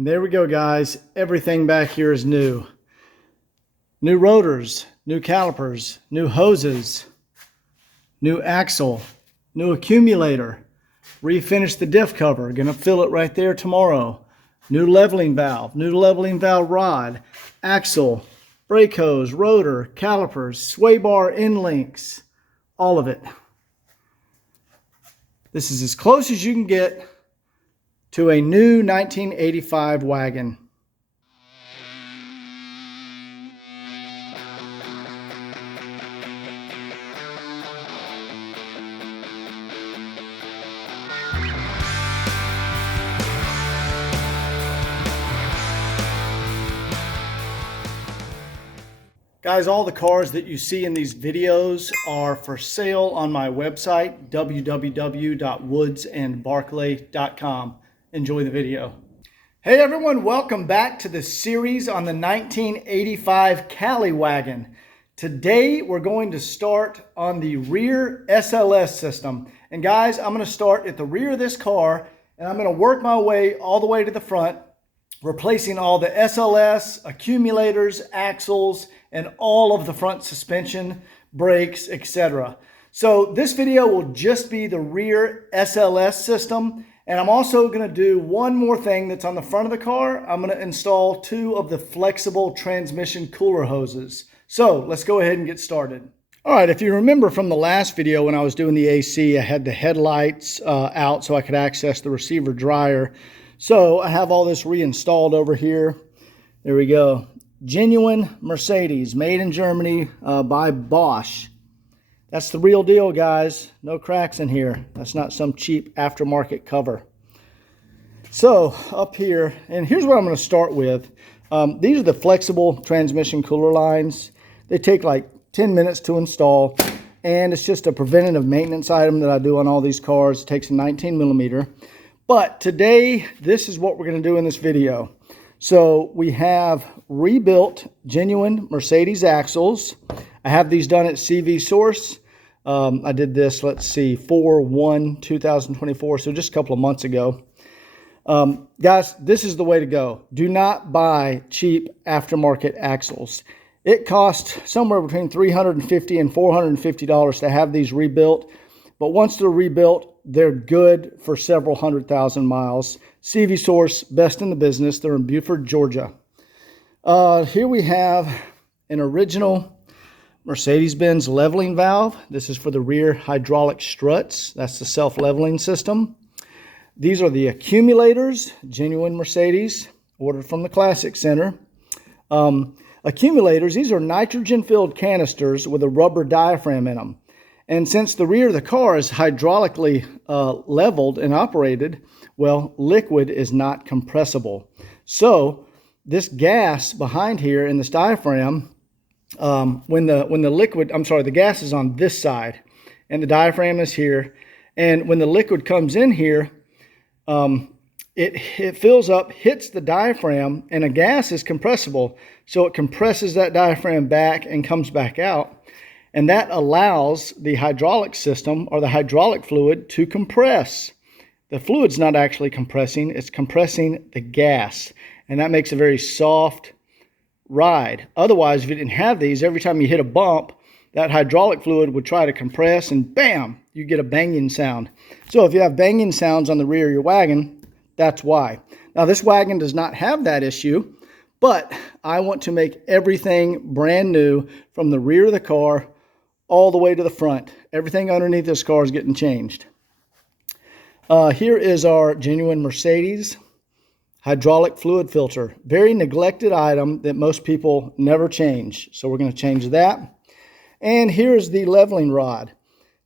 And there we go, guys. Everything back here is new. New rotors, new calipers, new hoses, new axle, new accumulator. Refinished the diff cover. Gonna fill it right there tomorrow. New leveling valve rod, axle, brake hose, rotor, calipers, sway bar end links, all of it. This is as close as you can get to a new 1985 wagon. Guys, all the cars that you see in these videos are for sale on my website, www.woodsandbarclay.com. Enjoy the video. Hey everyone, welcome back to the series on the 1985 Cali wagon. Today we're going to start on the rear SLS system. And guys, I'm going to start at the rear of this car and I'm going to work my way all the way to the front, replacing all the SLS, accumulators, axles, and all of the front suspension, brakes, etc. So this video will just be the rear SLS system. And I'm also going to do one more thing that's on the front of the car. I'm going to install 2 of the flexible transmission cooler hoses. So let's go ahead and get started. All right, if you remember from the last video when I was doing the AC, I had the headlights out so I could access the receiver dryer. So I have all this reinstalled over here. There we go. Genuine Mercedes, made in Germany by Bosch. That's the real deal, guys. No cracks in here. That's not some cheap aftermarket cover. So up here, and here's what I'm going to start with. These are the flexible transmission cooler lines. They take like 10 minutes to install, and it's just a preventative maintenance item that I do on all these cars. It takes a 19 millimeter. But today, this is what we're going to do in this video. So we have rebuilt genuine Mercedes axles. I have these done at CV Source. I did this, let's see, 4/1/2024, so just a couple of months ago. Guys, this is the way to go. Do not buy cheap aftermarket axles. It costs somewhere between $350 and $450 to have these rebuilt. But once they're rebuilt, they're good for several 100,000 miles. CV Source, best in the business. They're in Buford, Georgia. Here we have an original Mercedes-Benz leveling valve. This is for the rear hydraulic struts. That's the self-leveling system. These are the accumulators, genuine Mercedes, ordered from the Classic Center. Accumulators, these are nitrogen-filled canisters with a rubber diaphragm in them. And since the rear of the car is hydraulically leveled and operated, well, liquid is not compressible. So this gas behind here in this diaphragm, when the gas is on this side and the diaphragm is here, and when the liquid comes in here, it fills up, hits the diaphragm, and a gas is compressible. So it compresses that diaphragm back and comes back out. And that allows the hydraulic system or the hydraulic fluid to compress. The fluid's not actually compressing, it's compressing the gas. And that makes a very soft ride. Otherwise, if you didn't have these, every time you hit a bump, that hydraulic fluid would try to compress and bam, you get a banging sound. So if you have banging sounds on the rear of your wagon, that's why. Now this wagon does not have that issue, but I want to make everything brand new from the rear of the car all the way to the front. Everything underneath this car is getting changed. Here is our genuine Mercedes hydraulic fluid filter. Very neglected item that most people never change. So we're going to change that. And here's the leveling rod.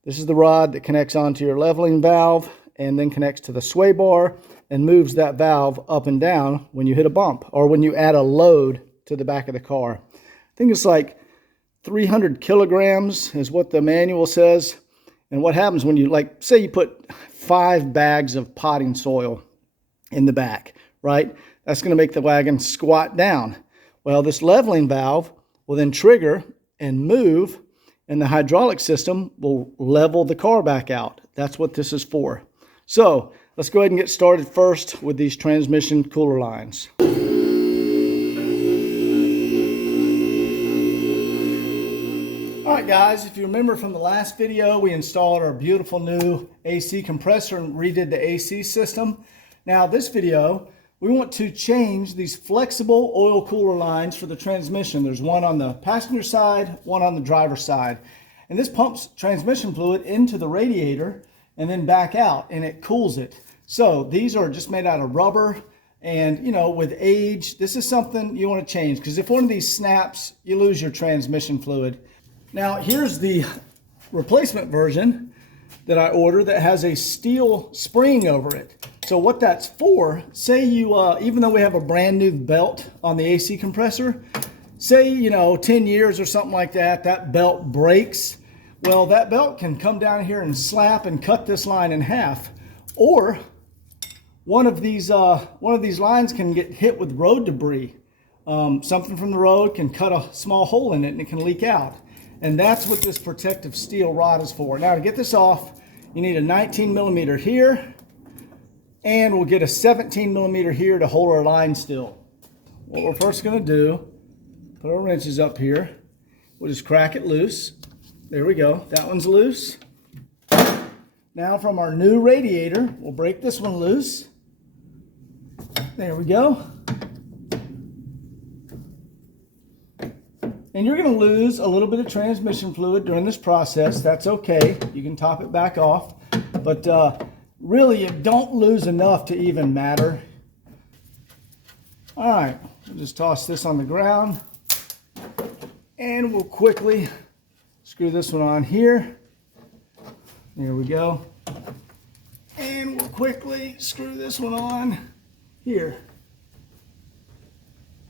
This is the rod that connects onto your leveling valve and then connects to the sway bar and moves that valve up and down when you hit a bump or when you add a load to the back of the car. I think it's like 300 kilograms is what the manual says. And what happens when you, like, say you put 5 bags of potting soil in the back, right? That's going to make the wagon squat down. Well, this leveling valve will then trigger and move, and the hydraulic system will level the car back out. That's what this is for. So let's go ahead and get started first with these transmission cooler lines. Alright guys, if you remember from the last video, we installed our beautiful new AC compressor and redid the AC system. Now this video, we want to change these flexible oil cooler lines for the transmission. There's one on the passenger side, one on the driver's side. And this pumps transmission fluid into the radiator and then back out, and it cools it. So these are just made out of rubber, and you know, with age, this is something you want to change, because if one of these snaps, you lose your transmission fluid. Now here's the replacement version that I ordered that has a steel spring over it. So what that's for, say you, even though we have a brand new belt on the AC compressor, say, you know, 10 years or something like that, that belt breaks. Well, that belt can come down here and slap and cut this line in half. Or one of these lines can get hit with road debris. Something from the road can cut a small hole in it and it can leak out. And that's what this protective steel rod is for. Now to get this off, you need a 19 millimeter here, and we'll get a 17 millimeter here to hold our line still. What we're first gonna do, put our wrenches up here. We'll just crack it loose. There we go, that one's loose. Now from our new radiator, we'll break this one loose. There we go. And you're going to lose a little bit of transmission fluid during this process. That's okay. You can top it back off. But really, you don't lose enough to even matter. All right, we'll just toss this on the ground. And we'll quickly screw this one on here. There we go. And we'll quickly screw this one on here.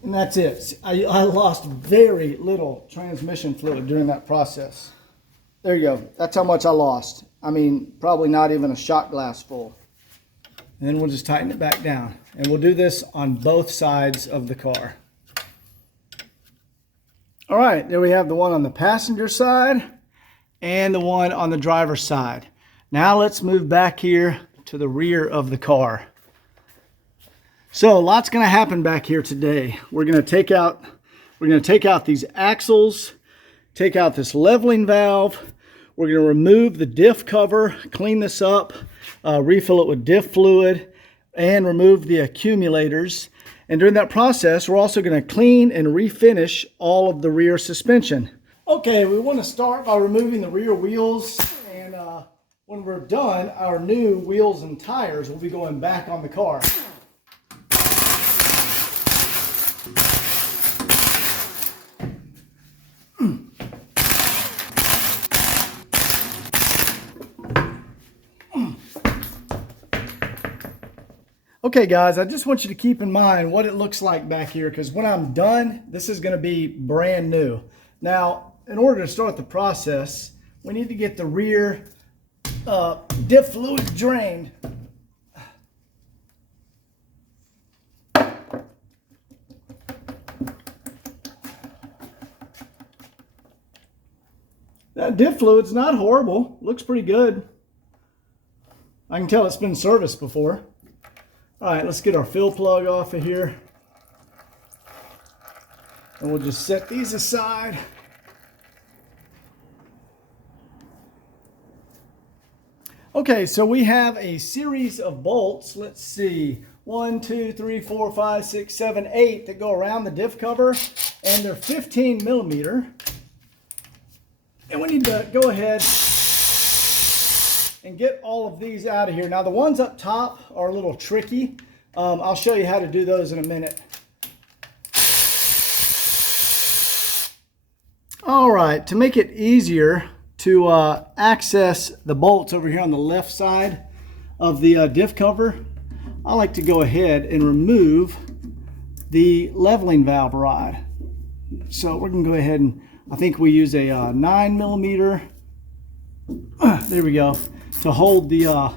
And that's it. I lost very little transmission fluid during that process. There you go. That's how much I lost. I mean, probably not even a shot glass full. And then we'll just tighten it back down. And we'll do this on both sides of the car. All right, there we have the one on the passenger side and the one on the driver's side. Now let's move back here to the rear of the car. So a lot's going to happen back here today. We're going to take out these axles, take out this leveling valve. We're going to remove the diff cover, clean this up, refill it with diff fluid, and remove the accumulators. And during that process, we're also going to clean and refinish all of the rear suspension. Okay, we want to start by removing the rear wheels, and when we're done, our new wheels and tires will be going back on the car. Okay guys, I just want you to keep in mind what it looks like back here, because when I'm done, this is going to be brand new. Now, in order to start the process, we need to get the rear diff fluid drained. That diff fluid's not horrible. Looks pretty good. I can tell it's been serviced before. All right, let's get our fill plug off of here. And we'll just set these aside. Okay, so we have a series of bolts. Let's see, 1, 2, 3, 4, 5, 6, 7, 8 that go around the diff cover, and they're 15 millimeter. And we need to go ahead and get all of these out of here. Now the ones up top are a little tricky. I'll show you how to do those in a minute. All right, to make it easier to access the bolts over here on the left side of the diff cover, I like to go ahead and remove the leveling valve rod. So we're gonna go ahead and, I think we use a 9 millimeter, there we go, to hold the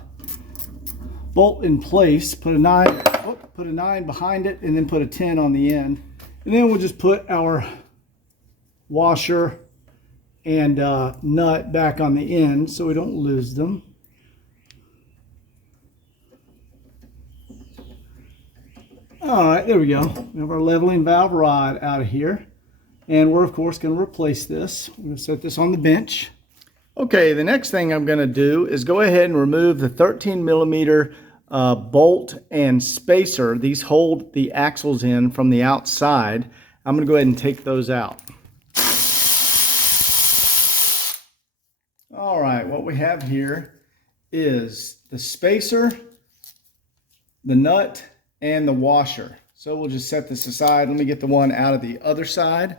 bolt in place. Put a 9 behind it, and then put a 10 on the end. And then we'll just put our washer and nut back on the end so we don't lose them. All right, there we go. We have our leveling valve rod out of here. And we're, of course, going to replace this. I'm going to set this on the bench. Okay, the next thing I'm going to do is go ahead and remove the 13 millimeter bolt and spacer. These hold the axles in from the outside. I'm going to go ahead and take those out. All right, what we have here is the spacer, the nut, and the washer. So we'll just set this aside. Let me get the one out of the other side.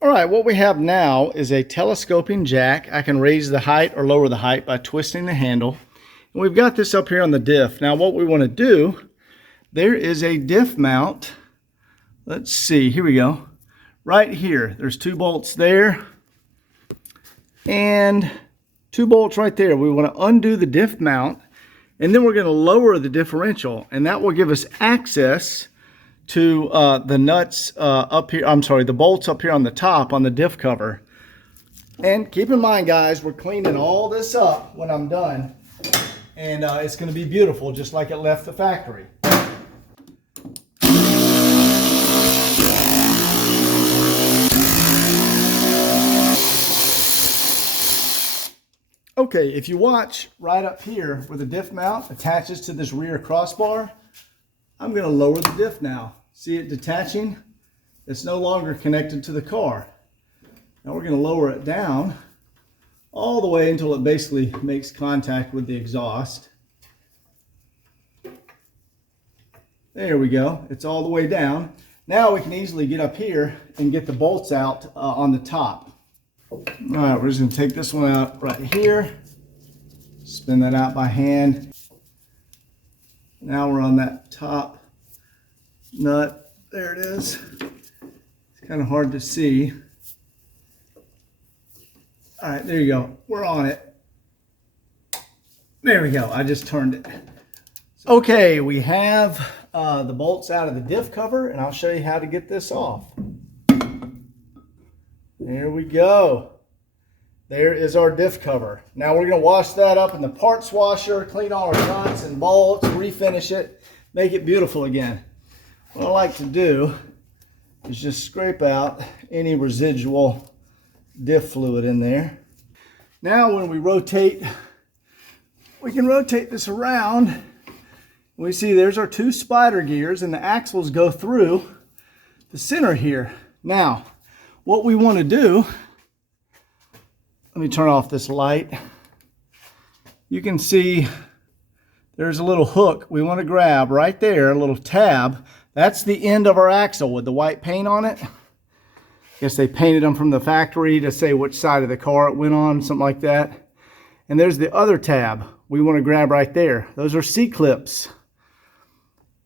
All right, what we have now is a telescoping jack. I can raise the height or lower the height by twisting the handle. And we've got this up here on the diff. Now what we want to do, there is a diff mount. Let's see, here we go. Right here, there's 2 bolts there and 2 bolts right there. We want to undo the diff mount, and then we're going to lower the differential, and that will give us access to the nuts up here. I'm sorry, the bolts up here on the top on the diff cover. And keep in mind, guys, we're cleaning all this up when I'm done, and it's going to be beautiful, just like it left the factory. Okay, if you watch right up here where the diff mount attaches to this rear crossbar, I'm going to lower the diff now. See it detaching? It's no longer connected to the car. Now we're going to lower it down all the way until it basically makes contact with the exhaust. There we go. It's all the way down. Now we can easily get up here and get the bolts out on the top. All right, we're just going to take this one out right here. Spin that out by hand. Now we're on that top nut. There it is. It's kind of hard to see. All right, there you go. We're on it. There we go. I just turned it. Okay, we have the bolts out of the diff cover, and I'll show you how to get this off. There we go. There is our diff cover. Now we're going to wash that up in the parts washer, clean all our nuts and bolts, refinish it, make it beautiful again. What I like to do is just scrape out any residual diff fluid in there. Now when we rotate, we can rotate this around. We see there's our 2 spider gears, and the axles go through the center here. Now, what we want to do, let me turn off this light. You can see there's a little hook we want to grab right there, a little tab. That's the end of our axle with the white paint on it. I guess they painted them from the factory to say which side of the car it went on, something like that. And there's the other tab we want to grab right there. Those are C-clips.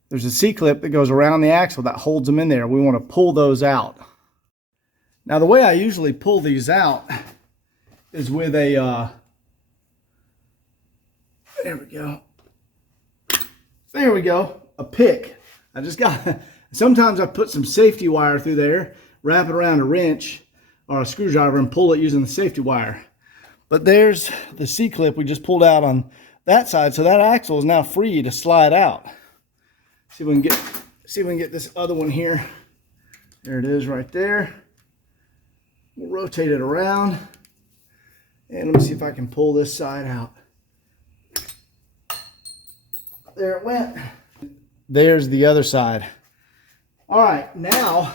There's a C-clip that goes around the axle that holds them in there. We want to pull those out. Now the way I usually pull these out is with a, there we go. There we go, a pick. I just got, sometimes I put some safety wire through there, wrap it around a wrench or a screwdriver and pull it using the safety wire. But there's the C-clip we just pulled out on that side, so that axle is now free to slide out. See if we can get this other one here. There it is right there. We'll rotate it around. And let me see if I can pull this side out. There it went. There's the other side. All right, now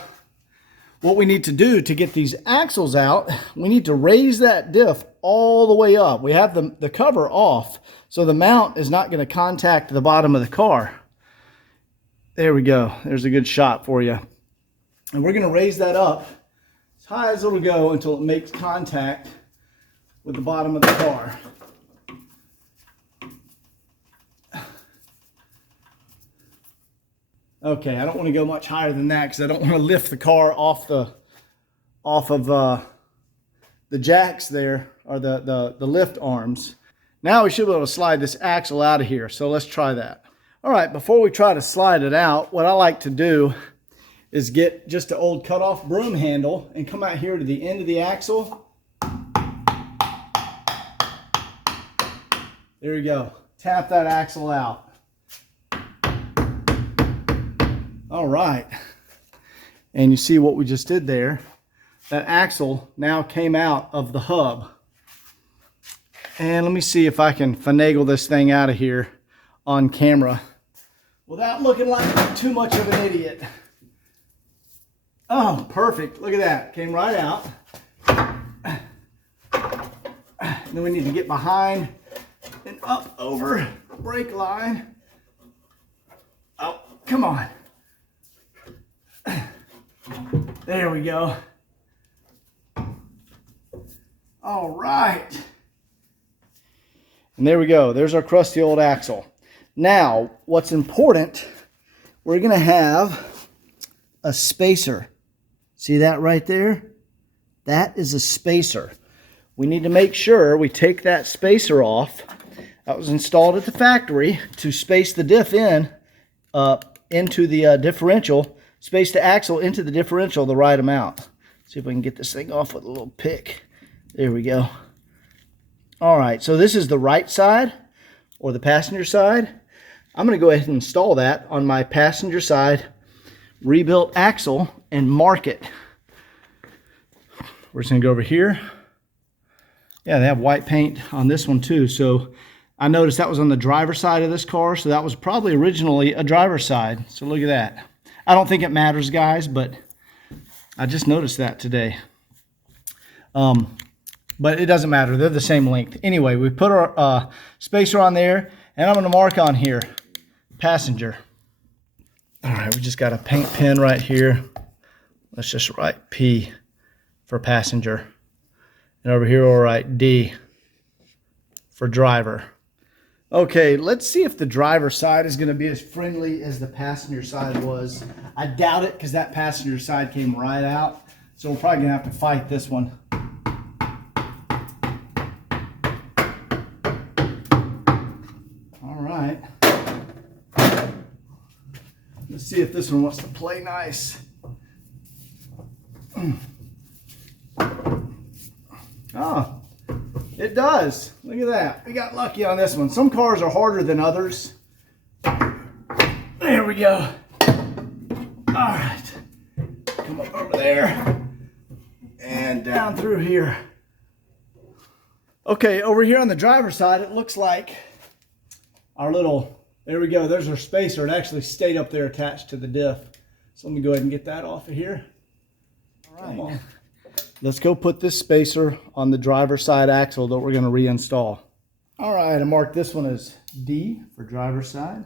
what we need to do to get these axles out, we need to raise that diff all the way up. We have the cover off, so the mount is not going to contact the bottom of the car. There we go. There's a good shot for you. And we're going to raise that up as high as it'll go until it makes contact with the bottom of the car. Okay, I don't want to go much higher than that because I don't want to lift the car off of the jacks there, or the lift arms. Now we should be able to slide this axle out of here, so let's try that. All right, before we try to slide it out, what I like to do is get just an old cut-off broom handle and come out here to the end of the axle. There you go. Tap that axle out. All right. And you see what we just did there. That axle now came out of the hub. And let me see if I can finagle this thing out of here on camera without looking like too much of an idiot. Oh, perfect. Look at that. Came right out. And then we need to get behind and up over the brake line. Oh, come on. There we go. All right. And there we go. There's our crusty old axle. Now, what's important, we're going to have a spacer. See that right there? That is a spacer. We need to make sure we take that spacer off. That was installed at the factory to space the diff in into the differential, space the axle into the differential the right amount. See if we can get this thing off with a little pick. There we go. All right, so this is the right side or the passenger side. I'm going to go ahead and install that on my passenger side rebuilt axle and mark it. We're just going to go over here. Yeah, they have white paint on this one too. So I noticed that was on the driver's side of this car. So that was probably originally a driver's side. So look at that. I don't think it matters, guys, but I just noticed that today. But it doesn't matter. They're the same length. Anyway, we put our spacer on there, and I'm going to mark on here, passenger. All right, we just got a paint pen right here. Let's just write P for passenger. And over here we'll write D for driver. Okay, let's see if the driver's side is going to be as friendly as the passenger side was. I doubt it because that passenger side came right out. So we're probably going to have to fight this one. All right. Let's see if this one wants to play nice. Oh, it does. Look at that. We got lucky on this one. Some cars are harder than others. There we go. All right. Come up over there and down through here. Okay, over here on the driver's side, it looks like our little, there we go. There's our spacer. It actually stayed up there attached to the diff. So let me go ahead and get that off of here. All right. Come on. Let's go put this spacer on the driver's side axle that we're going to reinstall. All right, I marked this one as D for driver's side.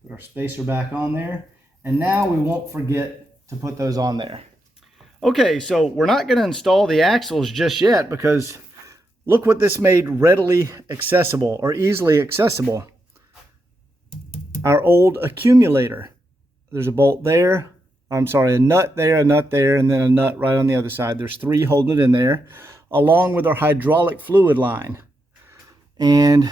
Put our spacer back on there. And now we won't forget to put those on there. Okay, so we're not going to install the axles just yet because look what this made readily accessible or easily accessible. Our old accumulator. There's a bolt there. I'm sorry, a nut there, and then a nut right on the other side. There's 3 holding it in there, along with our hydraulic fluid line. And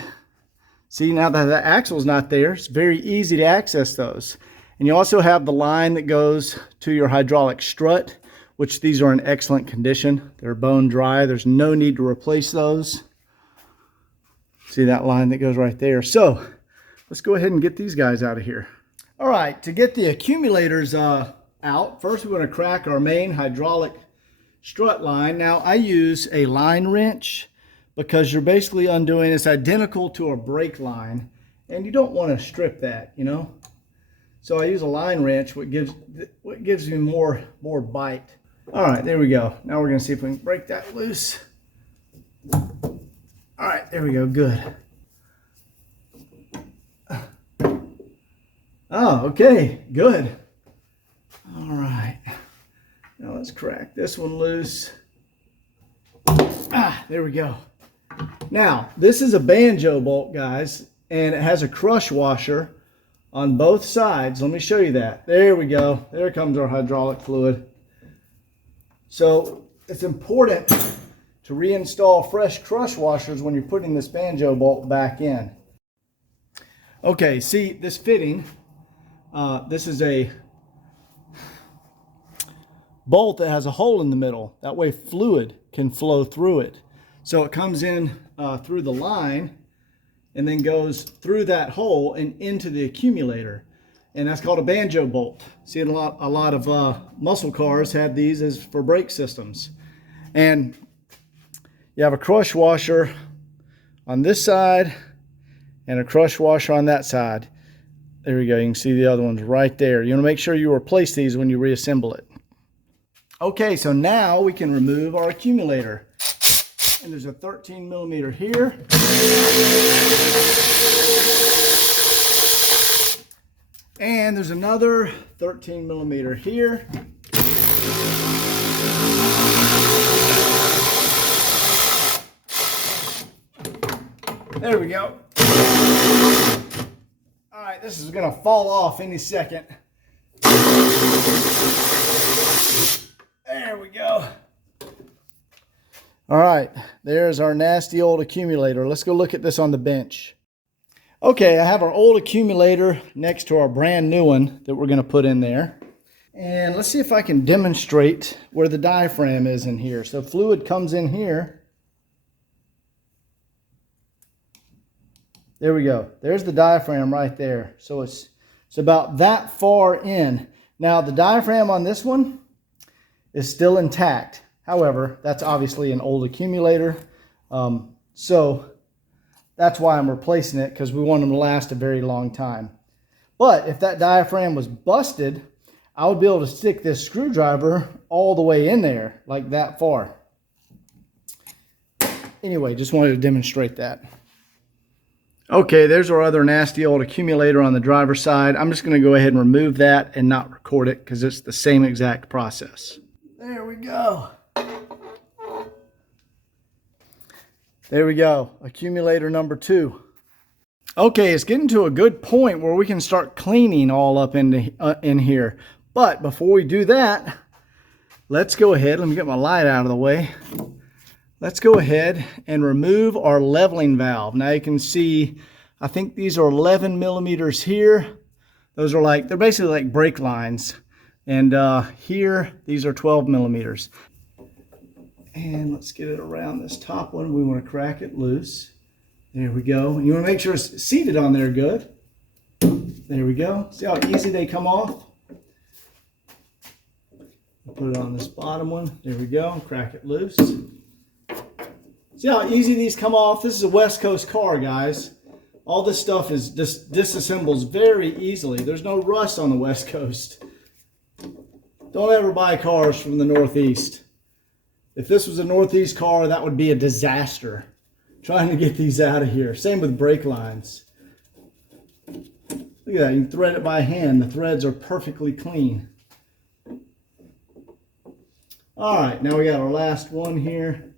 see, now that the axle's not there, it's very easy to access those. And you also have the line that goes to your hydraulic strut, which these are in excellent condition. They're bone dry. There's no need to replace those. See that line that goes right there. So let's go ahead and get these guys out of here. All right, to get the accumulators out, first we're going to crack our main hydraulic strut line. Now I use a line wrench because you're basically undoing, it's identical to a brake line, and you don't want to strip that, you know. So I use a line wrench, what gives me more bite. All right, there we go. Now we're going to see if we can break that loose. All right, there we go, good. Oh, okay, good. All right, now let's crack this one loose. There we go. Now, this is a banjo bolt, guys, and it has a crush washer on both sides. Let me show you that. There we go. There comes our hydraulic fluid. So it's important to reinstall fresh crush washers when you're putting this banjo bolt back in. Okay, see this fitting. This is a bolt that has a hole in the middle. That way fluid can flow through it. So it comes in through the line and then goes through that hole and into the accumulator. and that's called a banjo bolt. See, a lot of muscle cars have these as for brake systems. And you have a crush washer on this side and a crush washer on that side. There we go. You can see the other ones right there. You want to make sure you replace these when you reassemble it. Okay, so now we can remove our accumulator. And there's a 13 millimeter here. And there's another 13 millimeter here. There we go. All right, this is gonna fall off any second. There we go. All right, there's our nasty old accumulator. Let's go look at this on the bench. Okay, I have our old accumulator next to our brand new one that we're gonna put in there. And let's see if I can demonstrate where the diaphragm is in here. So fluid comes in here. There we go. There's the diaphragm right there. So it's about that far in. Now the diaphragm on this one is still intact. However, that's obviously an old accumulator. So that's why I'm replacing it, because we want them to last a very long time. But if that diaphragm was busted, I would be able to stick this screwdriver all the way in there, like that far. Anyway, just wanted to demonstrate that. Okay, there's our other nasty old accumulator on the driver's side. I'm just going to go ahead and remove that and not record it because it's the same exact process. There we go. There we go, accumulator number 2. Okay, it's getting to a good point where we can start cleaning all up in here. But before we do that, let's go ahead, let me get my light out of the way. Let's go ahead and remove our leveling valve. Now you can see, I think these are 11 millimeters here. Those are they're basically like brake lines. And here, these are 12 millimeters. And let's get it around this top one. We want to crack it loose. There we go. And you want to make sure it's seated on there good. There we go. See how easy they come off? Put it on this bottom one. There we go. Crack it loose. See how easy these come off? This is a West Coast car, guys. All this stuff is just disassembles very easily. There's no rust on the West Coast. Don't ever buy cars from the Northeast. If this was a Northeast car, that would be a disaster. Trying to get these out of here. Same with brake lines. Look at that, you can thread it by hand. The threads are perfectly clean. All right, now we got our last one here.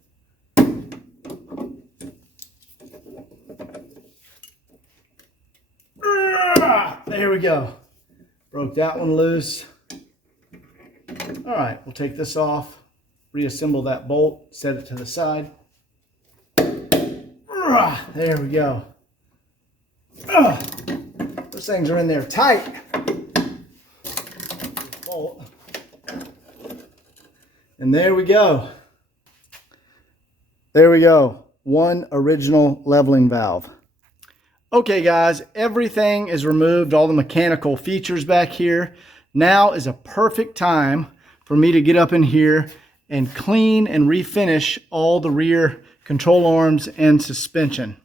There we go. Broke that one loose. All right, we'll take this off, reassemble that bolt, set it to the side. There we go. Those things are in there tight. Bolt. And there we go. There we go. One original leveling valve. Okay guys, everything is removed, all the mechanical features back here. Now is a perfect time for me to get up in here and clean and refinish all the rear control arms and suspension.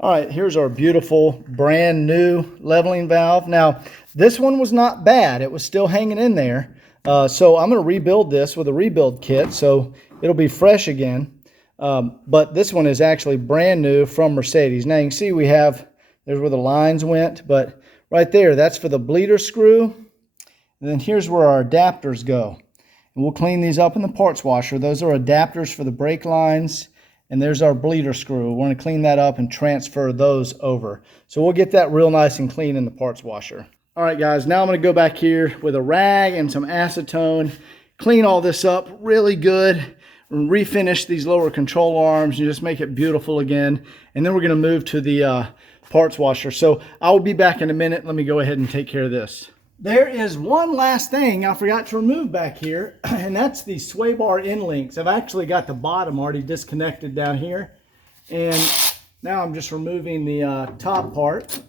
All right, here's our beautiful brand new leveling valve. Now, this one was not bad. It was still hanging in there. So I'm going to rebuild this with a rebuild kit, so it'll be fresh again. But this one is actually brand new from Mercedes. Now you can see there's where the lines went, but right there, that's for the bleeder screw. And then here's where our adapters go. And we'll clean these up in the parts washer. Those are adapters for the brake lines. And there's our bleeder screw. We're going to clean that up and transfer those over. So we'll get that real nice and clean in the parts washer. All right, guys, now I'm going to go back here with a rag and some acetone, clean all this up really good, refinish these lower control arms, and just make it beautiful again. And then we're going to move to the parts washer. So I'll be back in a minute. Let me go ahead and take care of this. There is one last thing I forgot to remove back here, and that's the sway bar end links. I've actually got the bottom already disconnected down here, and now I'm just removing the top part.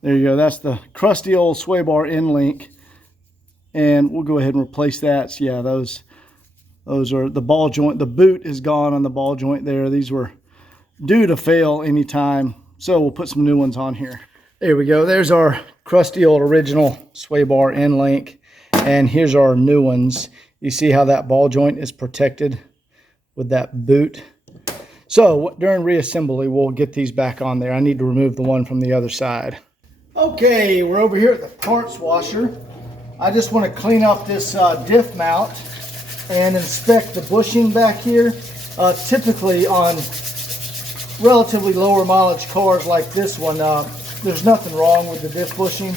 There you go. That's the crusty old sway bar end link. And we'll go ahead and replace that. So yeah, those are the ball joint. The boot is gone on the ball joint there. These were due to fail anytime. So we'll put some new ones on here. There we go. There's our crusty old original sway bar end link. And here's our new ones. You see how that ball joint is protected with that boot. So during reassembly, we'll get these back on there. I need to remove the one from the other side. Okay, we're over here at the parts washer. I just want to clean up this diff mount and inspect the bushing back here. Typically on relatively lower mileage cars like this one, there's nothing wrong with the diff bushing.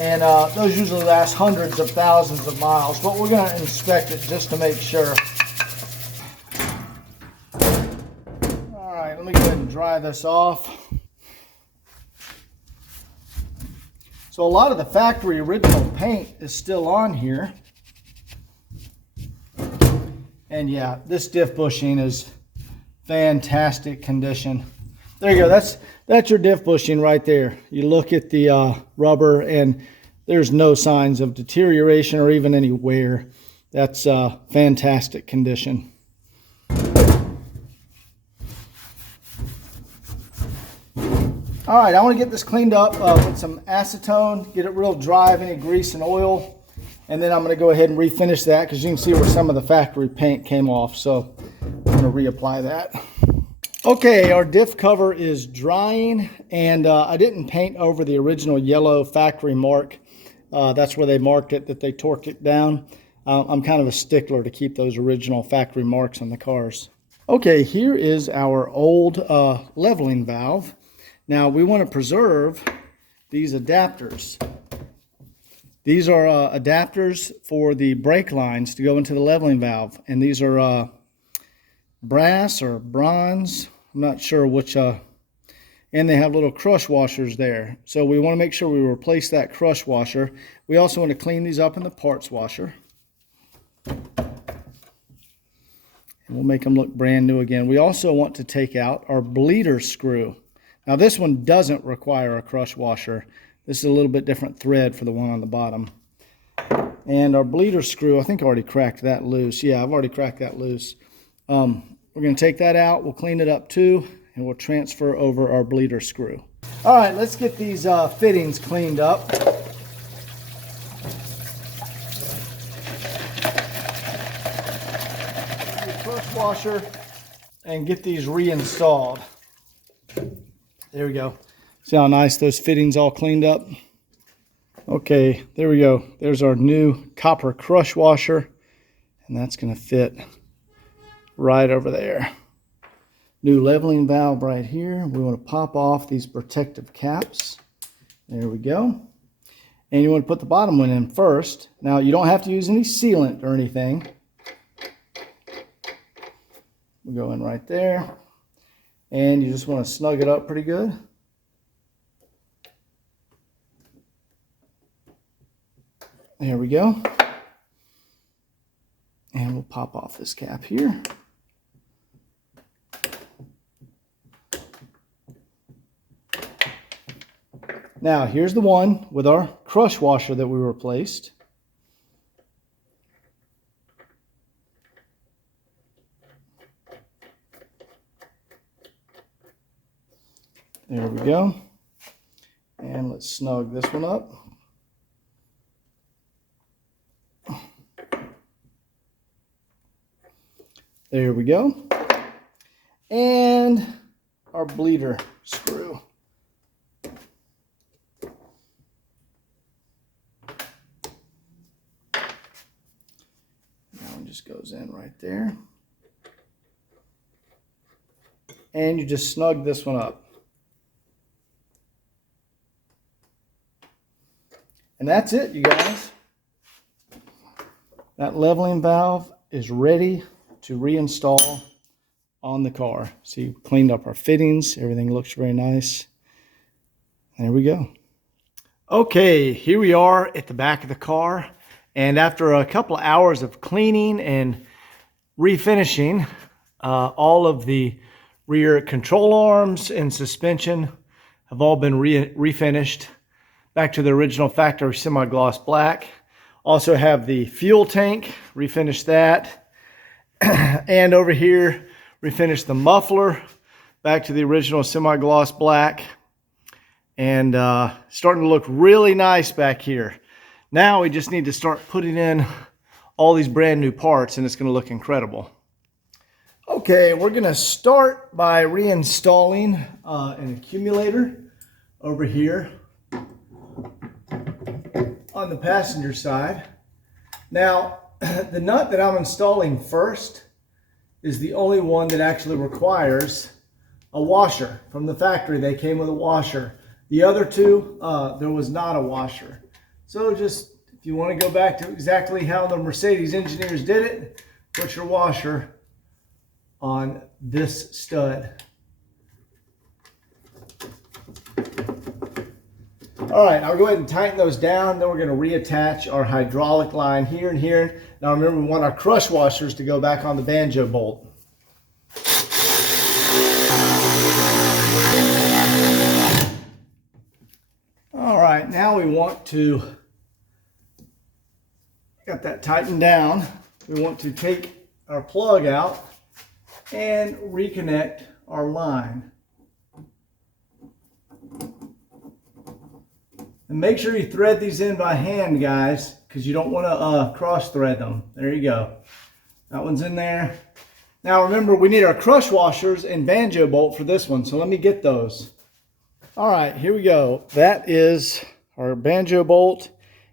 And those usually last hundreds of thousands of miles, but we're going to inspect it just to make sure. All right, let me go ahead and dry this off. So a lot of the factory original paint is still on here. And yeah, this diff bushing is fantastic condition. There you go. That's your diff bushing right there. You look at the rubber and there's no signs of deterioration or even any wear. That's fantastic condition. All right, I want to get this cleaned up with some acetone, get it real dry of any grease and oil, and then I'm going to go ahead and refinish that because you can see where some of the factory paint came off. So I'm going to reapply that. Okay, our diff cover is drying, and I didn't paint over the original yellow factory mark. That's where they marked it, that they torqued it down. I'm kind of a stickler to keep those original factory marks on the cars. Okay, here is our old leveling valve. Now we want to preserve these adapters. These are adapters for the brake lines to go into the leveling valve, and these are brass or bronze. I'm not sure which, and they have little crush washers there. So we want to make sure we replace that crush washer. We also want to clean these up in the parts washer. And we'll make them look brand new again. We also want to take out our bleeder screw. Now this one doesn't require a crush washer. This is a little bit different thread for the one on the bottom. And our bleeder screw, I think I already cracked that loose. Yeah, I've already cracked that loose. We're going to take that out. We'll clean it up too, and we'll transfer over our bleeder screw. All right, let's get these fittings cleaned up. Crush washer and get these reinstalled. There we go. See how nice those fittings all cleaned up? Okay, there we go. There's our new copper crush washer, and that's going to fit right over there. New leveling valve right here. We want to pop off these protective caps. There we go. And you want to put the bottom one in first. Now, you don't have to use any sealant or anything. We'll go in right there. And you just want to snug it up pretty good. There we go. And we'll pop off this cap here. Now, here's the one with our crush washer that we replaced. There we go. And let's snug this one up. There we go. And our bleeder screw. That one just goes in right there. And you just snug this one up. And that's it, you guys. That leveling valve is ready to reinstall on the car. See, we cleaned up our fittings. Everything looks very nice. There we go. Okay, here we are at the back of the car. And after a couple of hours of cleaning and refinishing all of the rear control arms and suspension, have all been refinished back to the original factory semi-gloss black. Also have the fuel tank, refinished that. And over here, refinished the muffler back to the original semi-gloss black. And starting to look really nice back here. Now we just need to start putting in all these brand new parts, and it's going to look incredible. Okay, we're going to start by reinstalling an accumulator over here on the passenger side. Now, the nut that I'm installing first is the only one that actually requires a washer. From the factory, they came with a washer. The other two, there was not a washer. So just, if you want to go back to exactly how the Mercedes engineers did it, put your washer on this stud. All right, I'll go ahead and tighten those down. Then we're going to reattach our hydraulic line here and here. Now remember, we want our crush washers to go back on the banjo bolt. All right, now we want to, got that tightened down. We want to take our plug out and reconnect our line. And make sure you thread these in by hand, guys, because you don't want to cross thread them. There you go. That one's in there. Now remember, we need our crush washers and banjo bolt for this one, so let me get those. All right, here we go. That is our banjo bolt,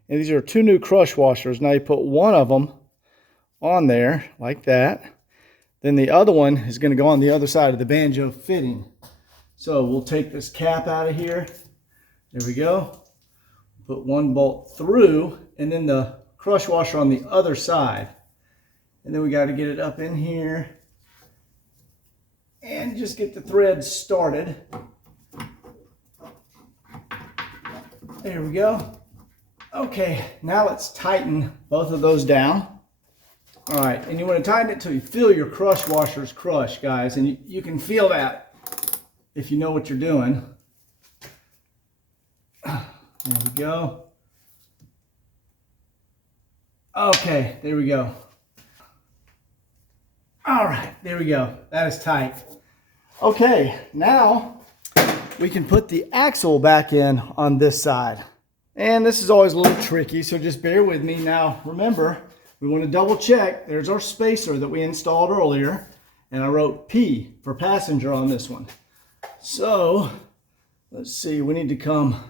and these are two new crush washers. Now you put one of them on there like that. Then the other one is going to go on the other side of the banjo fitting. So we'll take this cap out of here. There we go. Put one bolt through, and then the crush washer on the other side. And then we got to get it up in here and just get the threads started. There we go. Okay, now let's tighten both of those down. All right, and you want to tighten it till you feel your crush washers crush, guys. And you can feel that if you know what you're doing. There we go. Okay, there we go. All right, there we go. That is tight. Okay, now we can put the axle back in on this side. And this is always a little tricky, so just bear with me. Now, remember, we want to double check. There's our spacer that we installed earlier, and I wrote P for passenger on this one. So, let's see, we need to come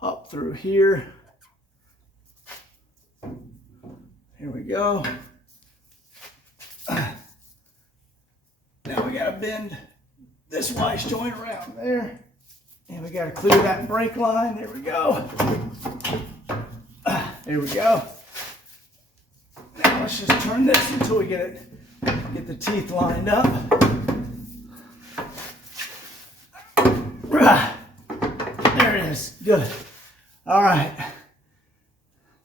up through here. Here we go. Now we got to bend this wash joint around there. And we got to clear that brake line. There we go. There we go. Now let's just turn this until we get the teeth lined up. There it is. Good. All right.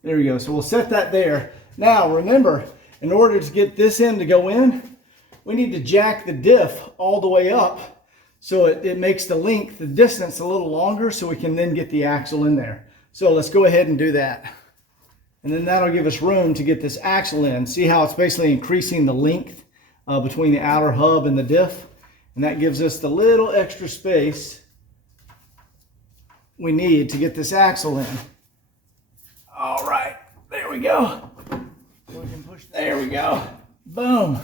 There we go. So we'll set that there. Now remember, in order to get this end to go in, we need to jack the diff all the way up so it makes the length, the distance a little longer, so we can then get the axle in there. So let's go ahead and do that. And then that'll give us room to get this axle in. See how it's basically increasing the length between the outer hub and the diff? And that gives us the little extra space we need to get this axle in. All right, there we go. We can push, there we go. Boom.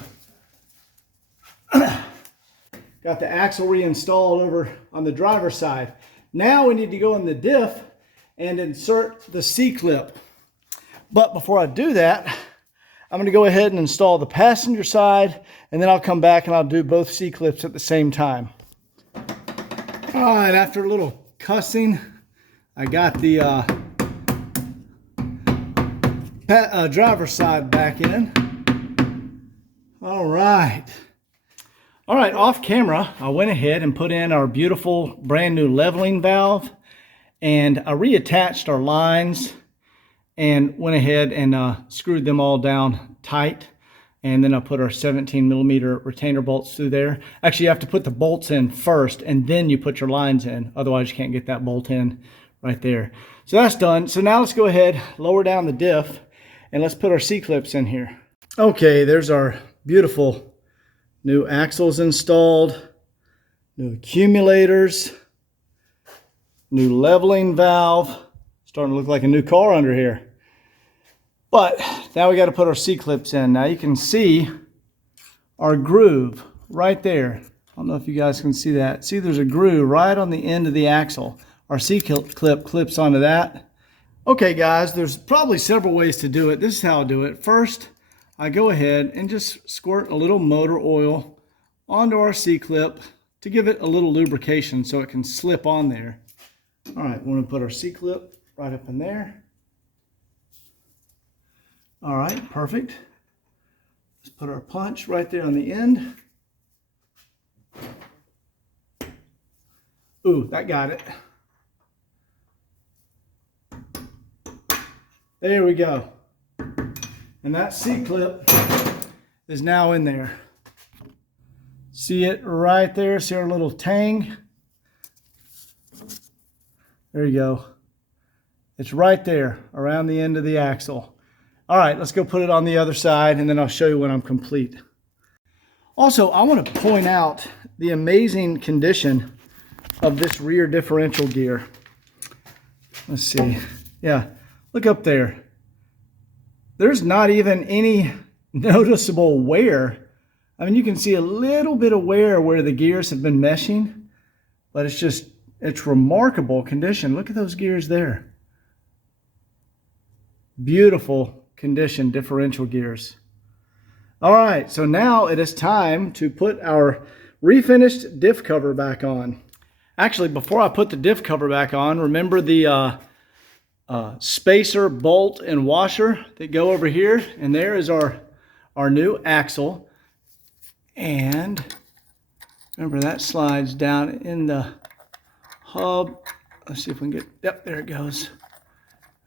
Got the axle reinstalled over on the driver's side. Now we need to go in the diff and insert the C-clip. But before I do that, I'm going to go ahead and install the passenger side, and then I'll come back and I'll do both C-clips at the same time. All right, after a little cussing, I got the driver's side back in. All right. All right, off camera, I went ahead and put in our beautiful brand new leveling valve, and I reattached our lines and went ahead and screwed them all down tight. And then I'll put our 17mm retainer bolts through there. Actually, you have to put the bolts in first, and then you put your lines in. Otherwise, you can't get that bolt in right there. So that's done. So now let's go ahead, lower down the diff, and let's put our C-clips in here. Okay, there's our beautiful new axles installed, new accumulators, new leveling valve. Starting to look like a new car under here. But now we got to put our C-clips in. Now you can see our groove right there. I don't know if you guys can see that. See, there's a groove right on the end of the axle. Our C-clip clips onto that. Okay guys, there's probably several ways to do it. This is how I do it. First, I go ahead and just squirt a little motor oil onto our C-clip to give it a little lubrication so it can slip on there. All right, we're gonna put our C-clip right up in there. All right, perfect. Let's put our punch right there on the end. Ooh, that got it. There we go. And that C-clip is now in there. See it right there? See our little tang? There you go. It's right there around the end of the axle. All right, let's go put it on the other side, and then I'll show you when I'm complete. Also, I want to point out the amazing condition of this rear differential gear. Let's see. Yeah, look up there. There's not even any noticeable wear. I mean, you can see a little bit of wear where the gears have been meshing, but it's remarkable condition. Look at those gears there. Beautiful condition differential gears. All right, so now it is time to put our refinished diff cover back on. Actually, before I put the diff cover back on, remember the spacer, bolt, and washer that go over here? And there is our new axle. And remember, that slides down in the hub. Let's see if we can get, yep, there it goes.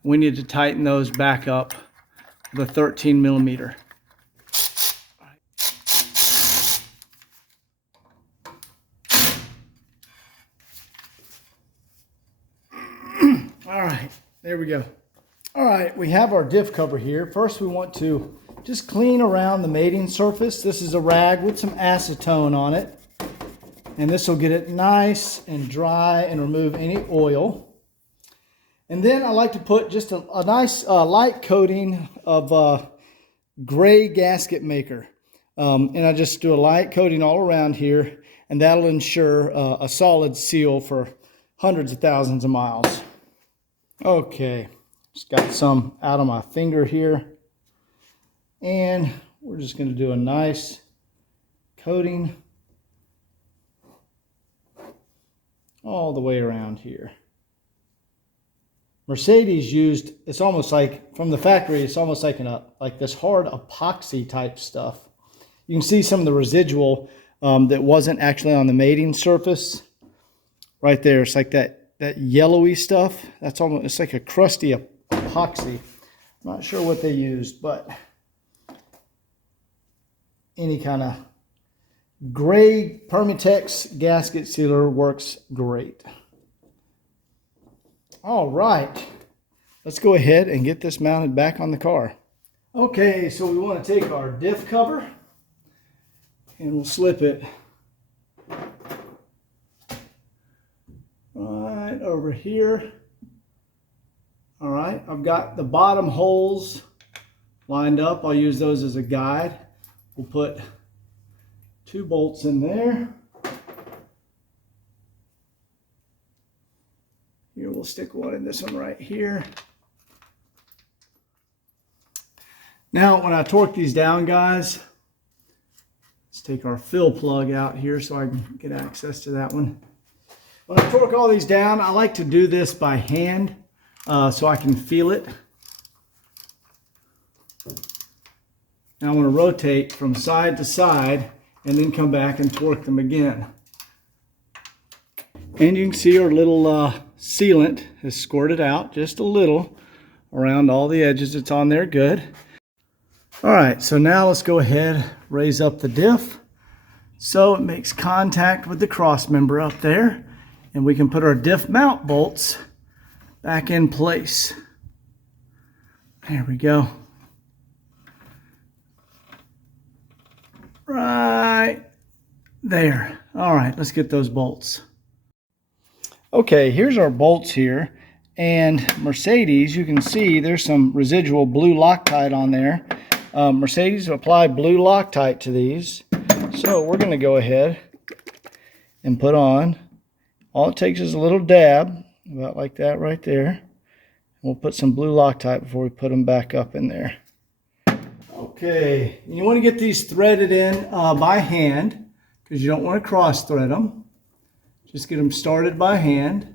We need to tighten those back up with a 13mm. All right, there we go. All right, we have our diff cover here. First, we want to just clean around the mating surface. This is a rag with some acetone on it. And this will get it nice and dry and remove any oil. And then I like to put just a nice light coating of gray gasket maker. And I just do a light coating all around here, and that'll ensure a solid seal for hundreds of thousands of miles. Okay, just got some out of my finger here. And we're just going to do a nice coating all the way around here. Mercedes used, it's almost like, from the factory, it's almost like like this hard epoxy type stuff. You can see some of the residual that wasn't actually on the mating surface. Right there, it's like that yellowy stuff. That's almost, it's like a crusty epoxy. I'm not sure what they used, but any kind of gray Permatex gasket sealer works great. All right, let's go ahead and get this mounted back on the car. Okay, so we want to take our diff cover and we'll slip it right over here. All right, I've got the bottom holes lined up. I'll use those as a guide. We'll put 2 bolts in there. Here, we'll stick one in this one right here. Now, when I torque these down, guys, let's take our fill plug out here so I can get access to that one. When I torque all these down, I like to do this by hand so I can feel it. Now I want to rotate from side to side and then come back and torque them again. And you can see our little sealant has squirted out just a little around all the edges. It's on there good. All right, so now let's go ahead, raise up the diff so it makes contact with the cross member up there, and we can put our diff mount bolts back in place. There we go. Right there. All right, let's get those bolts. Okay, here's our bolts here. And Mercedes, you can see there's some residual blue Loctite on there. Mercedes applied blue Loctite to these. So we're going to go ahead and put on. All it takes is a little dab, about like that right there. We'll put some blue Loctite before we put them back up in there. Okay, you want to get these threaded in by hand because you don't want to cross thread them. Just get them started by hand.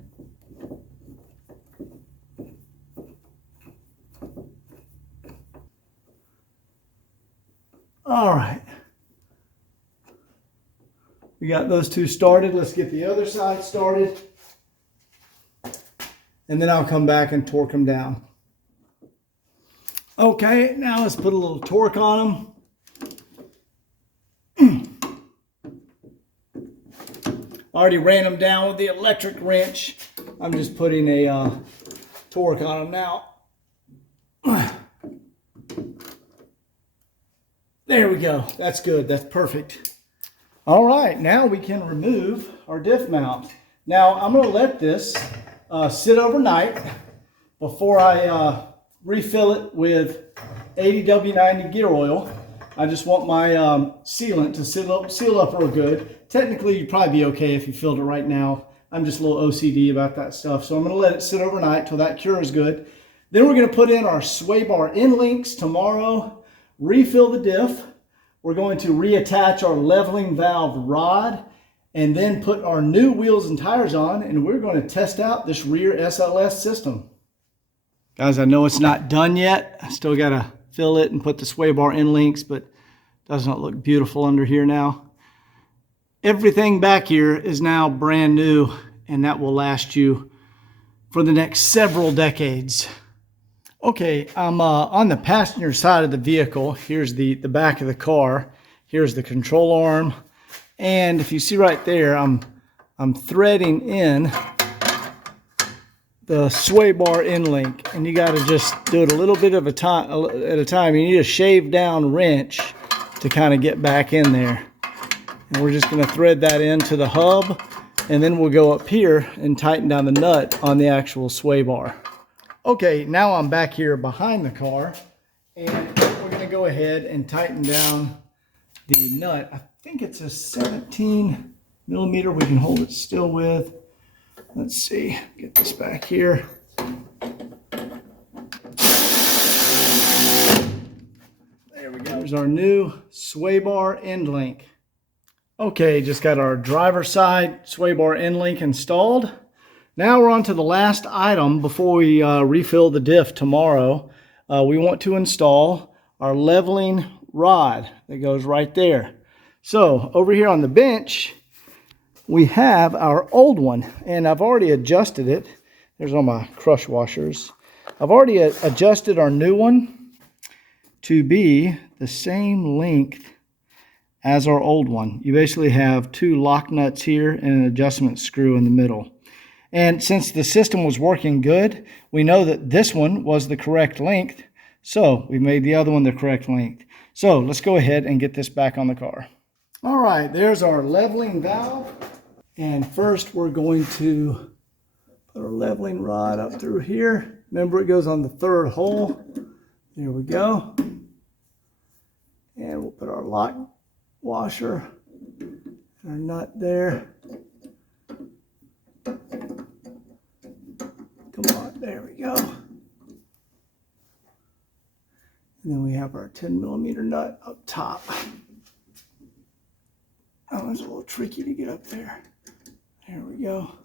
All right. We got those two started. Let's get the other side started. And then I'll come back and torque them down. Okay, now let's put a little torque on them. Already ran them down with the electric wrench. I'm just putting a torque on them now. There we go. That's good. That's perfect. All right, now we can remove our diff mount. Now I'm going to let this sit overnight before I refill it with 80W90 gear oil. I just want my sealant to seal up real good. Technically, you'd probably be okay if you filled it right now. I'm just a little OCD about that stuff. So I'm going to let it sit overnight till that cures good. Then we're going to put in our sway bar end links tomorrow, refill the diff. We're going to reattach our leveling valve rod and then put our new wheels and tires on, and we're going to test out this rear SLS system. Guys, I know it's not done yet. I still got to fill it and put the sway bar end links, but doesn't it look beautiful under here now? Everything back here is now brand new, and that will last you for the next several decades. Okay, I'm on the passenger side of the vehicle. Here's the back of the car. Here's the control arm. And if you see right there, I'm threading in the sway bar end link. And you got to just do it a little bit of a time at a time. You need a shave down wrench to kind of get back in there. And we're just going to thread that into the hub. And then we'll go up here and tighten down the nut on the actual sway bar. Okay, now I'm back here behind the car, and we're going to go ahead and tighten down the nut. I think it's a 17 millimeter we can hold it still with. Let's see, get this back here. There we go. There's our new sway bar end link. Okay, just got our driver's side sway bar end link installed. Now we're on to the last item before we refill the diff tomorrow. We want to install our leveling rod that goes right there. So over here on the bench, we have our old one, and I've already adjusted it. There's all my crush washers. I've already adjusted our new one to be the same length as our old one. You basically have two lock nuts here and an adjustment screw in the middle. And since the system was working good, we know that this one was the correct length. So we made the other one the correct length. So let's go ahead and get this back on the car. All right, there's our leveling valve. And first we're going to put our leveling rod up through here. Remember, it goes on the third hole. There we go. And we'll put our lock washer and our nut there. Come on, there we go. And then we have our 10 millimeter nut up top. That one's a little tricky to get up there. There we go.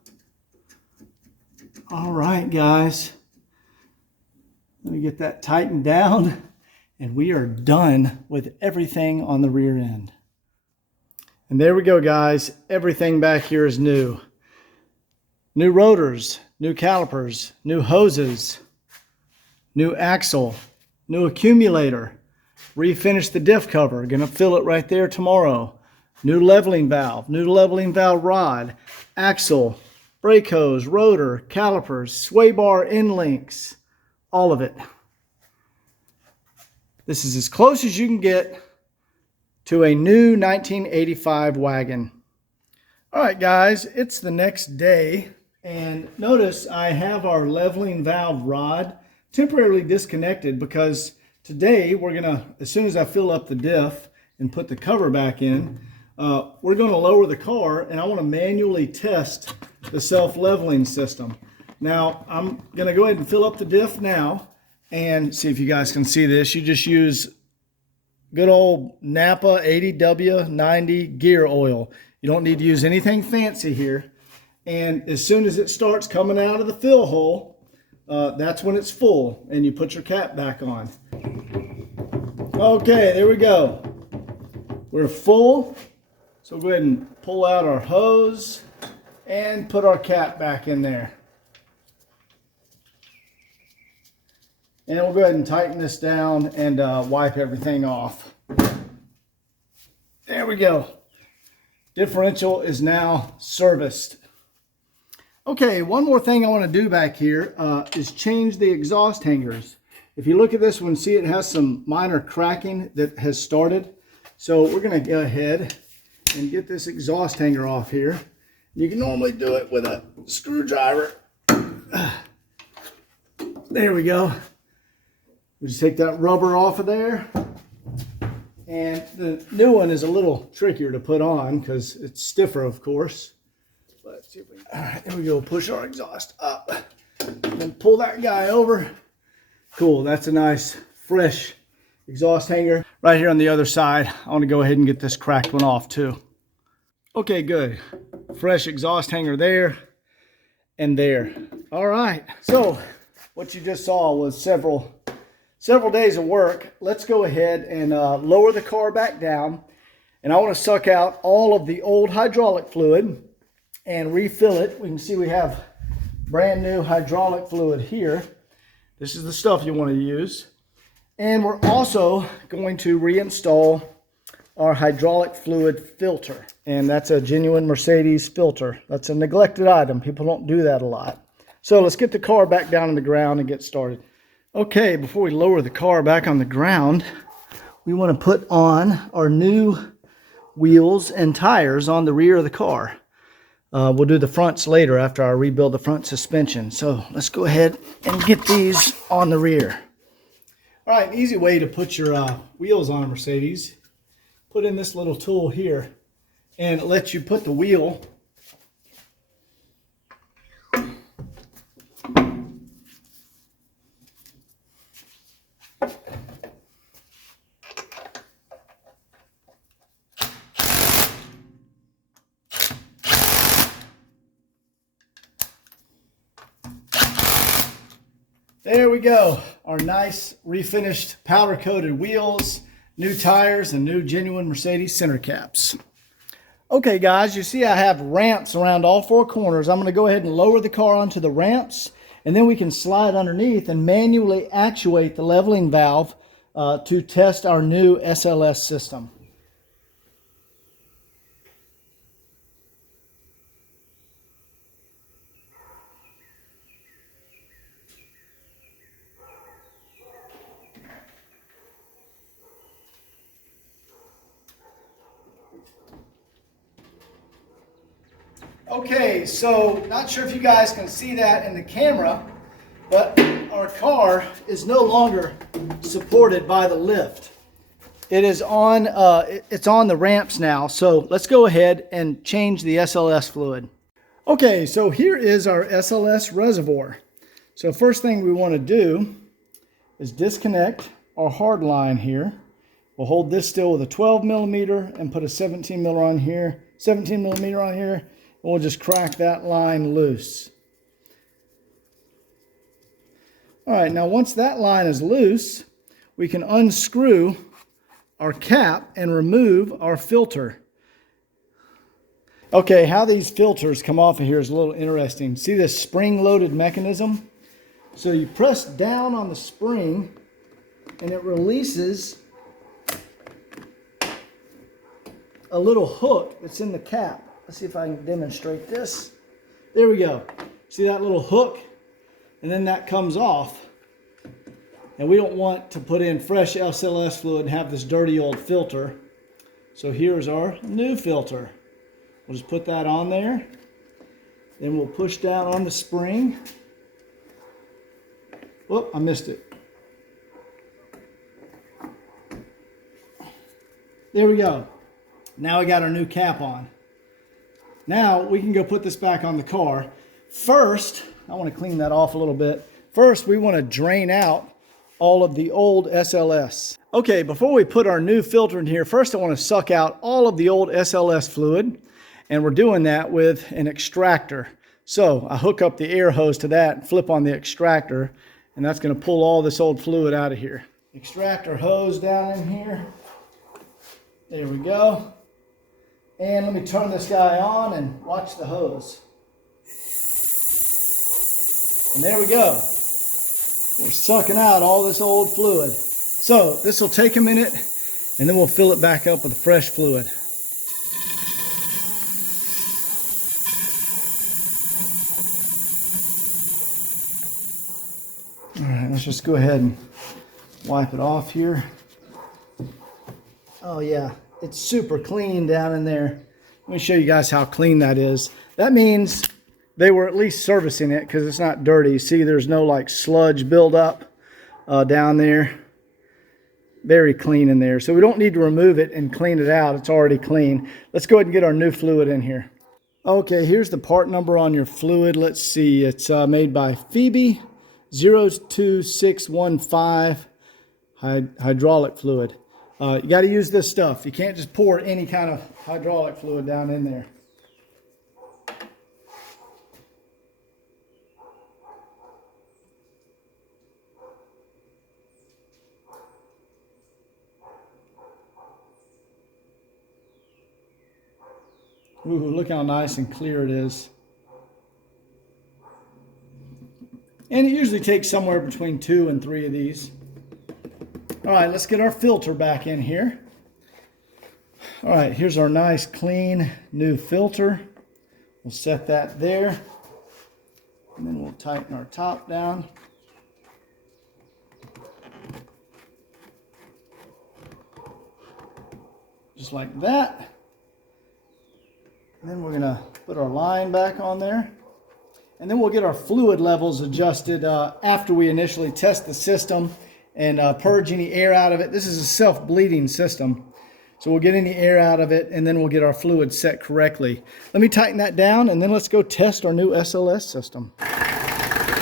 All right, guys. Let me get that tightened down, and we are done with everything on the rear end. And there we go, guys. Everything back here is new. New rotors, new calipers, new hoses, new axle, new accumulator, Refinish the diff cover. Gonna fill it right there tomorrow. New leveling valve rod, axle, brake hose, rotor, calipers, sway bar end links, all of it. This is as close as you can get to a new 1985 wagon. All right, guys, it's the next day, and notice I have our leveling valve rod temporarily disconnected because today we're gonna, as soon as I fill up the diff and put the cover back in, we're gonna lower the car, and I wanna manually test the self-leveling system. Now, I'm gonna go ahead and fill up the diff now and see if you guys can see this. You just use good old Napa 80W90 gear oil. You don't need to use anything fancy here. And as soon as it starts coming out of the fill hole, that's when it's full, and you put your cap back on. Okay, there we go. We're full. So we'll go ahead and pull out our hose and put our cap back in there. And we'll go ahead and tighten this down and wipe everything off. There we go. Differential is now serviced. Okay, one more thing I want to do back here is change the exhaust hangers. If you look at this one, see it has some minor cracking that has started. So we're going to go ahead and get this exhaust hanger off here. You can normally do it with a screwdriver. There we go. We just take that rubber off of there. And the new one is a little trickier to put on because it's stiffer, of course. Let's see if we, all right, there we go. Push our exhaust up. And then pull that guy over. Cool, that's a nice, fresh exhaust hanger. Right here on the other side, I want to go ahead and get this cracked one off too. Okay, good. Fresh exhaust hanger there and there. All right, so what you just saw was several days of work. Let's go ahead and lower the car back down. And I want to suck out all of the old hydraulic fluid and refill it. We can see we have brand new hydraulic fluid here. This is the stuff you want to use. And we're also going to reinstall our hydraulic fluid filter. And that's a genuine Mercedes filter. That's a neglected item. People don't do that a lot. So let's get the car back down on the ground and get started. Okay, before we lower the car back on the ground, we want to put on our new wheels and tires on the rear of the car. We'll do the fronts later after I rebuild the front suspension. So let's go ahead and get these on the rear. All right, an easy way to put your wheels on a Mercedes, put in this little tool here, and it lets you put the wheel There we go, our nice refinished powder coated wheels, new tires, and new genuine Mercedes center caps. Okay guys, you see I have ramps around all four corners. I'm going to go ahead and lower the car onto the ramps, and then we can slide underneath and manually actuate the leveling valve to test our new SLS system. Okay, so not sure if you guys can see that in the camera, but our car is no longer supported by the lift. It is on, it's on the ramps now. So let's go ahead and change the SLS fluid. Okay, so here is our SLS reservoir. So first thing we want to do is disconnect our hard line here. We'll hold this still with a 12 millimeter and put a 17 millimeter on here. We'll just crack that line loose. All right, now once that line is loose, we can unscrew our cap and remove our filter. Okay, how these filters come off of here is a little interesting. See this spring-loaded mechanism? So you press down on the spring and it releases a little hook that's in the cap. Let's see if I can demonstrate this. There we go. See that little hook? And then that comes off. And we don't want to put in fresh SLS fluid and have this dirty old filter. So here's our new filter. We'll just put that on there. Then we'll push down on the spring. Whoop, I missed it. There we go. Now we got our new cap on. Now we can go put this back on the car. First, I want to clean that off a little bit. First, we want to drain out all of the old SLS. Okay, before we put our new filter in here, first I want to suck out all of the old SLS fluid, and we're doing that with an extractor. So I hook up the air hose to that and flip on the extractor, and that's going to pull all this old fluid out of here. Extractor hose down in here. There we go. And let me turn this guy on and watch the hose. And there we go. We're sucking out all this old fluid. So this will take a minute, and then we'll fill it back up with fresh fluid. All right, let's just go ahead and wipe it off here. Oh yeah, it's super clean down in there. Let me show you guys how clean that is. That means they were at least servicing it because it's not dirty. See, there's no like sludge buildup down there. Very clean in there. So we don't need to remove it and clean it out. It's already clean. Let's go ahead and get our new fluid in here. Okay, here's the part number on your fluid. Let's see. It's made by Phoebe 02615 hydraulic fluid. You got to use this stuff. You can't just pour any kind of hydraulic fluid down in there. Ooh, look how nice and clear it is. And it usually takes somewhere between 2 and 3 of these. All right, let's get our filter back in here. All right, here's our nice, clean, new filter. We'll set that there. And then we'll tighten our top down. Just like that. And then we're gonna put our line back on there. And then we'll get our fluid levels adjusted after we initially test the system and purge any air out of it. This is a self-bleeding system. So we'll get any air out of it, and then we'll get our fluid set correctly. Let me tighten that down, and then let's go test our new SLS system.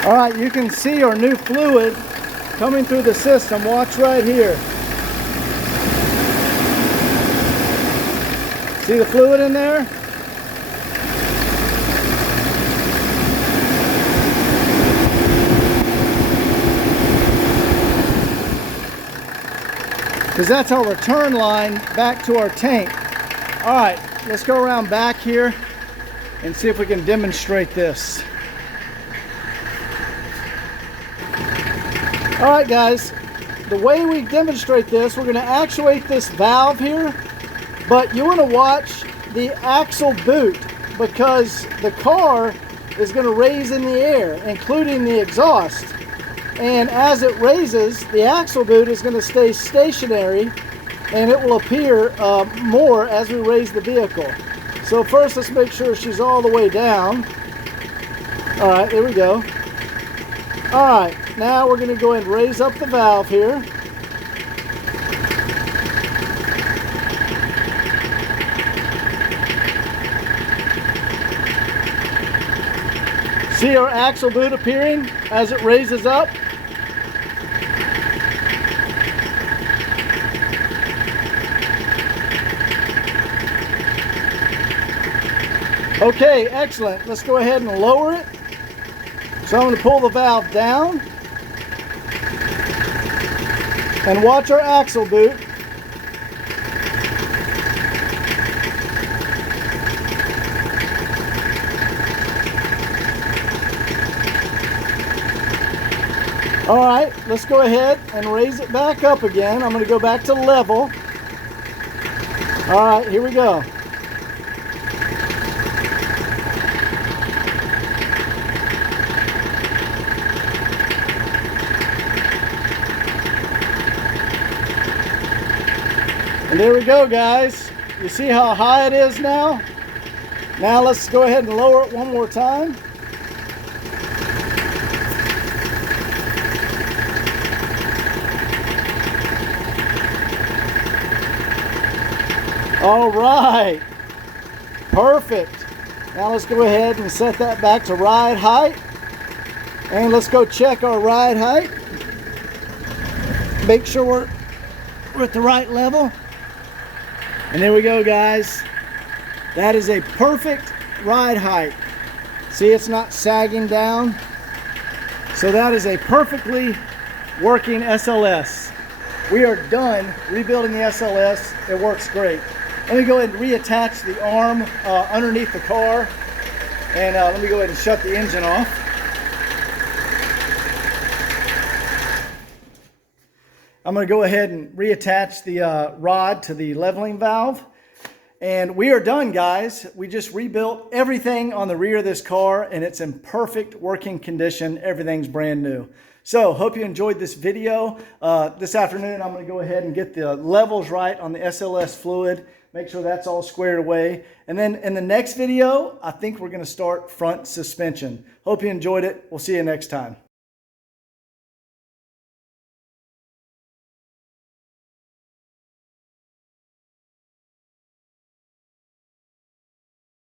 All right, you can see our new fluid coming through the system. Watch right here. See the fluid in there? Because that's our return line back to our tank. All right, let's go around back here and see if we can demonstrate this. All right, guys, the way we demonstrate this, we're going to actuate this valve here, but you want to watch the axle boot because the car is going to raise in the air, including the exhaust. And as it raises, the axle boot is going to stay stationary, and it will appear more as we raise the vehicle. So first, let's make sure she's all the way down. All right, there we go. All right, now we're going to go ahead and raise up the valve here. See our axle boot appearing as it raises up? Okay, excellent. Let's go ahead and lower it. So I'm going to pull the valve down and watch our axle boot. All right, let's go ahead and raise it back up again. I'm going to go back to level. All right, here we go. And there we go, guys. You see how high it is now? Now let's go ahead and lower it one more time. All right, perfect. Now let's go ahead and set that back to ride height. And let's go check our ride height. Make sure we're at the right level. And there we go, guys. That is a perfect ride height. See, it's not sagging down. So that is a perfectly working SLS. We are done rebuilding the SLS. It works great. Let me go ahead and reattach the arm underneath the car. And let me go ahead and shut the engine off. I'm going to go ahead and reattach the rod to the leveling valve. And we are done, guys. We just rebuilt everything on the rear of this car, and it's in perfect working condition. Everything's brand new. So, hope you enjoyed this video. This afternoon, I'm going to go ahead and get the levels right on the SLS fluid. Make sure that's all squared away. And then in the next video, I think we're going to start front suspension. Hope you enjoyed it. We'll see you next time.